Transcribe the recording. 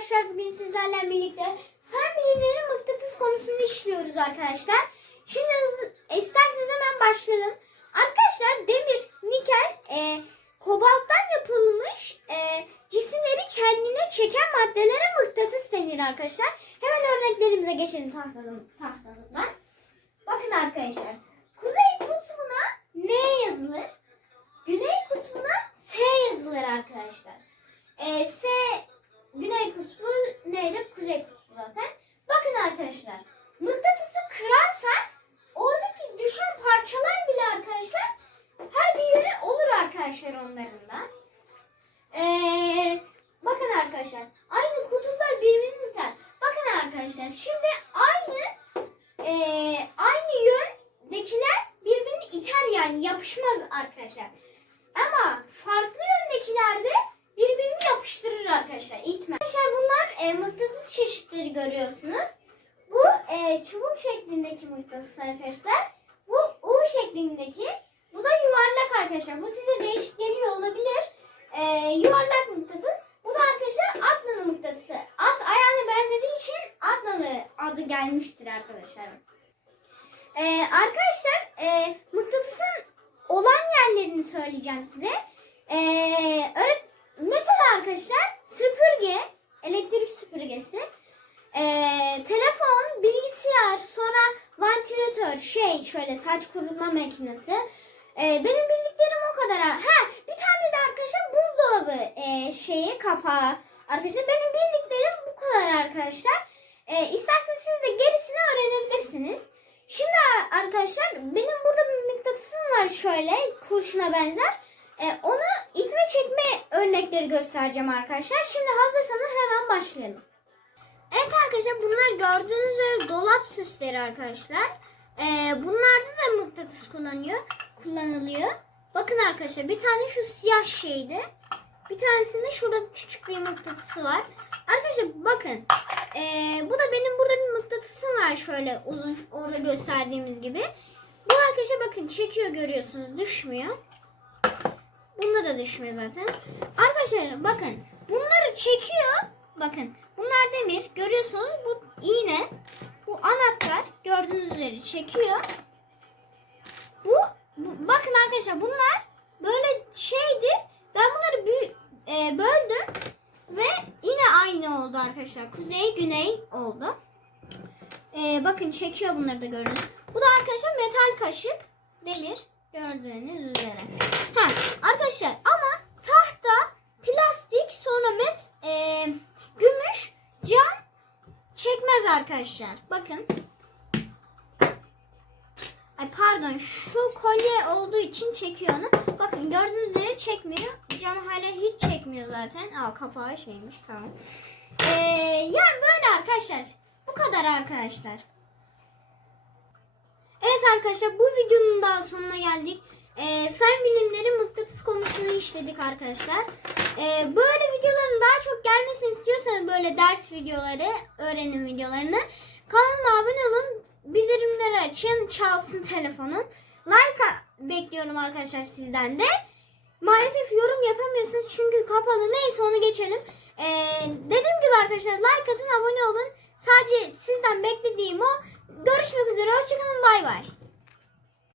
arkadaşlar bugün sizlerle birlikte fen bilimleri mıknatıs konusunu işliyoruz arkadaşlar. Şimdi hızlı, isterseniz hemen başlayalım. Arkadaşlar demir, nikel, e, kobalttan yapılmış e, cisimleri kendine çeken maddelere mıknatıs denir arkadaşlar. Hemen örneklerimize geçelim tahtadan, tahtamızdan. Bakın arkadaşlar. Kutbu neydi? Kuzey kutbu zaten. Bakın arkadaşlar. Mıknatısı kırarsak oradaki düşen parçalar bile arkadaşlar her bir yere olur arkadaşlar onların da. Ee, bakın arkadaşlar. Aynı kutuplar birbirini iter. Bakın arkadaşlar. Şimdi aynı ee, aynı yöndekiler birbirini iter yani yapışmaz arkadaşlar. Ama farklı yöndekilerde birbirini yapıştırır arkadaşlar. İtme. Arkadaşlar bunlar e, mıknatıs çeşitleri görüyorsunuz. Bu e, çubuk şeklindeki mıknatıs arkadaşlar. Bu U şeklindeki. Bu da yuvarlak arkadaşlar. Bu size değişik geliyor olabilir. E, yuvarlak mıknatıs. Bu da arkadaşlar Adnan'ın mıknatısı. At ayağına benzediği için Adnan'ı adı gelmiştir arkadaşlar. E, arkadaşlar e, mıknatısın olan yerlerini söyleyeceğim size. E, vantilatör, şey şöyle saç kurutma makinesi. E, benim bildiklerim o kadar. Ha bir tane de arkadaşlar buzdolabı e, şeyi kapağı. Arkadaşlar benim bildiklerim bu kadar arkadaşlar. E, isterseniz siz de gerisini öğrenebilirsiniz. Şimdi arkadaşlar benim burada bir mıknatısım var şöyle kurşuna benzer. E, onu itme çekme örnekleri göstereceğim arkadaşlar. Şimdi hazırsanız hemen başlayalım. Evet arkadaşlar bunlar gördüğünüz dolap süsleri arkadaşlar. E, bunlarda da mıknatıs kullanıyor, kullanılıyor. Bakın arkadaşlar bir tane şu siyah şeydi. Bir tanesinde şurada küçük bir mıknatısı var. Arkadaşlar bakın. e, bu da benim burada bir mıknatısım var şöyle uzun orada gösterdiğimiz gibi. Bu arkadaşlar bakın çekiyor görüyorsunuz düşmüyor. Bunda da düşmüyor zaten. Arkadaşlar bakın bunları çekiyor. Bakın bunlar demir görüyorsunuz bu iğne gördüğünüz üzere çekiyor. Bu, bu bakın arkadaşlar bunlar böyle şeydi. Ben bunları bü- e, böldüm ve yine aynı oldu arkadaşlar. Kuzey güney oldu. E, bakın çekiyor bunları da gördünüz. Bu da arkadaşlar metal kaşık demir gördüğünüz üzere. Ha arkadaşlar ama tahta, plastik, sonra met, e, gümüş, cam çekmez arkadaşlar. Bakın. Ay pardon şu kolye olduğu için çekiyor onu. Bakın gördüğünüz üzere çekmiyor. Cam hala hiç çekmiyor zaten. Aa kapağı şeymiş tamam. Ee, yani böyle arkadaşlar. Bu kadar arkadaşlar. Evet arkadaşlar bu videonun daha sonuna geldik. Ee, fen bilimleri mıknatıs konusunu işledik arkadaşlar. Ee, böyle videoların daha çok gelmesini istiyorsanız böyle ders videoları, öğrenim videolarını kanalıma abone olun. Bildirimleri açın, çalsın telefonum. Like bekliyorum arkadaşlar sizden de. Maalesef yorum yapamıyorsunuz çünkü kapalı. Neyse onu geçelim. Ee, dediğim gibi arkadaşlar like atın, abone olun. Sadece sizden beklediğim o. Görüşmek üzere. Hoşçakalın. Bay bay.